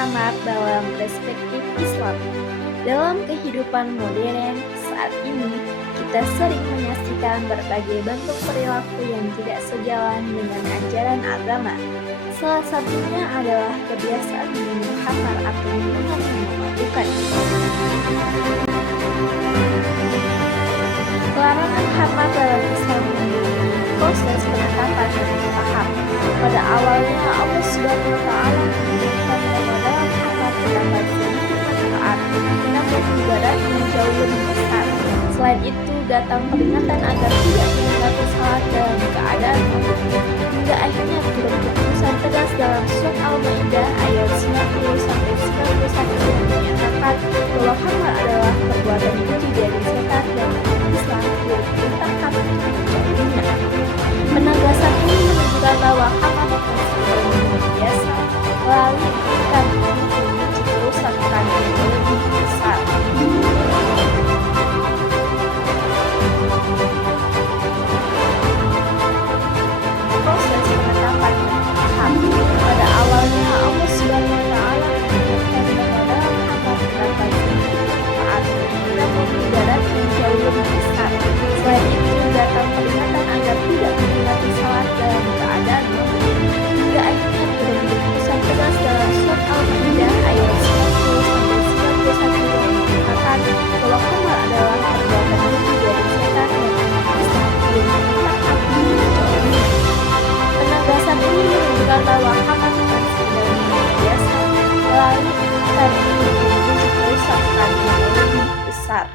khamar dalam perspektif Islam. Dalam kehidupan modern saat ini, kita sering menyaksikan berbagai bentuk perilaku yang tidak sejalan dengan ajaran agama. Salah satunya adalah kebiasaan minum khamar atau minuman yang memabukkan. Larangan khamar dalam Islam memiliki proses penetapan yang paham. Pada awalnya Allah Subhanahu wa Ta'ala mengingatkan bahwa dalam khamar terdapat sedikit manfaat, namun mudarat yang jauh lebih besar. Selain itu, datang peringatan agar tidak meninggalkan salat dalam keadaan mabuk. Hingga akhirnya turun keputusan tegas dalam surat Al-Maidah ayat 90-91 yang menyatakan bahwa khamar adalah perbuatan keji dari setan dan Islam diperintahkan untuk menjauhinya. Penegasan ini menunjukkan bahwa khamar bukan sekedar minuman biasa, melalui ikutan ini memicu kerusakan yang lebih besar. Proses penetapan yang paham. Pada awalnya Allah Subhanahu wa Ta'ala mengingatkan bahwa dalam khamar terdapat sedikit manfaat, namun mudarat yang jauh lebih besar. Selain itu, datang peringatan agar tidak meninggalkan salat dalam keadaan mabuk. Hingga akhirnya turun keputusan tegas dalam surat Al-Maidah ayat 90-91 yang menyatakan bahwa khamar adalah perbuatan keji dari setan dan Islam diperintahkan untuk menjauhinya. Penegasan ini menunjukkan bahwa khamar bukan sekedar minuman biasa, melalui ikutan ini memicu kerusakan yang lebih besar.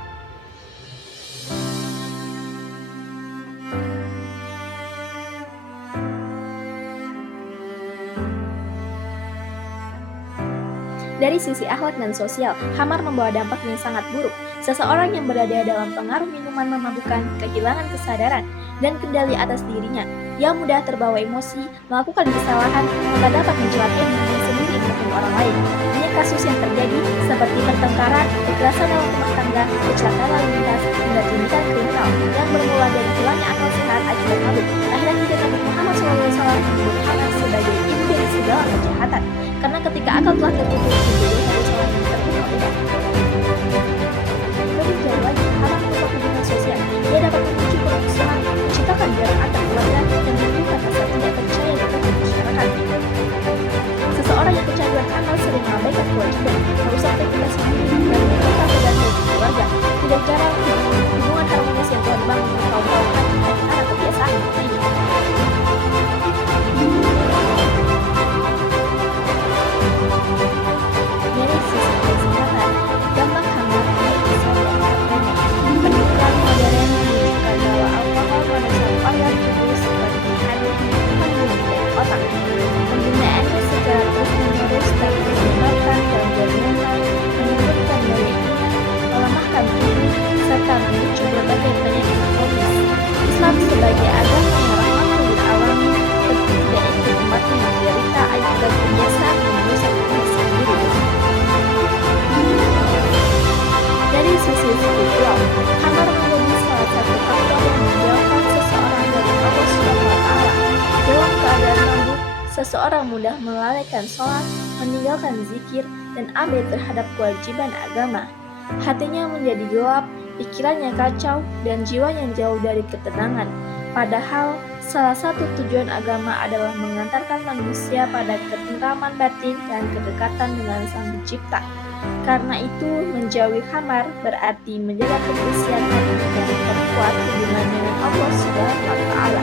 Dari sisi akhlak dan sosial, khamar membawa dampak yang sangat buruk. Seseorang yang berada dalam pengaruh minuman memabukkan kehilangan kesadaran dan kendali atas dirinya. Ia mudah terbawa emosi, melakukan kesalahan, maka dapat mencelakai dirinya sendiri maupun orang lain. Banyak kasus yang terjadi seperti pertengkaran, kekerasan dalam rumah tangga, kecelakaan lalu lintas, hingga tindakan kriminal yang bermula dari hilangnya akal sehat akibat mabuk. Akhirnya juga Nabi Muhammad SAW menyebut khamar sebagai ibu dari segala kejahatan. Karena ketika akal telah tertutup, menjadi satu salah yang terbuka lebar. Lebih jauh lagi, khamar merupakan hubungan sosial. Ia dapat memicu permusuhan, menciptakan jarak antar keluarga, dan menimbulkan rasa tidak percaya di tengah masyarakat. Seseorang yang kecanduan khamar sering mengabaikan kewajiban, merusak reputasi diri, dan menimbulkan kegaduhan di keluarga. Tidak jarang hubungan harmonis yang telah dibangun bertahun-tahun karena kebiasaan ini. Dari sisi kesehatan, dampak khamar baik Islam dan remeh. Penelitian modern menunjukkan bahwa alkohol pada suatu organ tubuh seperti hati, lambung, dan otak. Penggunaannya secara terus-menerus dapat menyebabkan gangguan mental, menurunkan daya ingat, melemahkan tubuh, serta memicu berbagai penyakit kronis. Islam sebagai agama yang rahmatan lil alamin tentu tidak ingin umatnya menderita akibat kebiasaan yang merusak diri sendiri. Dari sisi spiritual, khamar menjadi salah satu faktor yang menjauhkan seseorang dari Allah Subhanahu wa Ta'ala. Dalam keadaan mabuk, seseorang mudah melalaikan sholat, meninggalkan zikir, dan abai terhadap kewajiban agama. Hatinya menjadi gelap, pikirannya kacau, dan jiwanya jauh dari ketenangan. Padahal, salah satu tujuan agama adalah mengantarkan manusia pada ketentraman batin dan kedekatan dengan Sang Pencipta. Karena itu, menjauhi khamar berarti menjaga kebersihan hati dan memperkuat hubungan dengan Allah Subhanahu wa Ta'ala.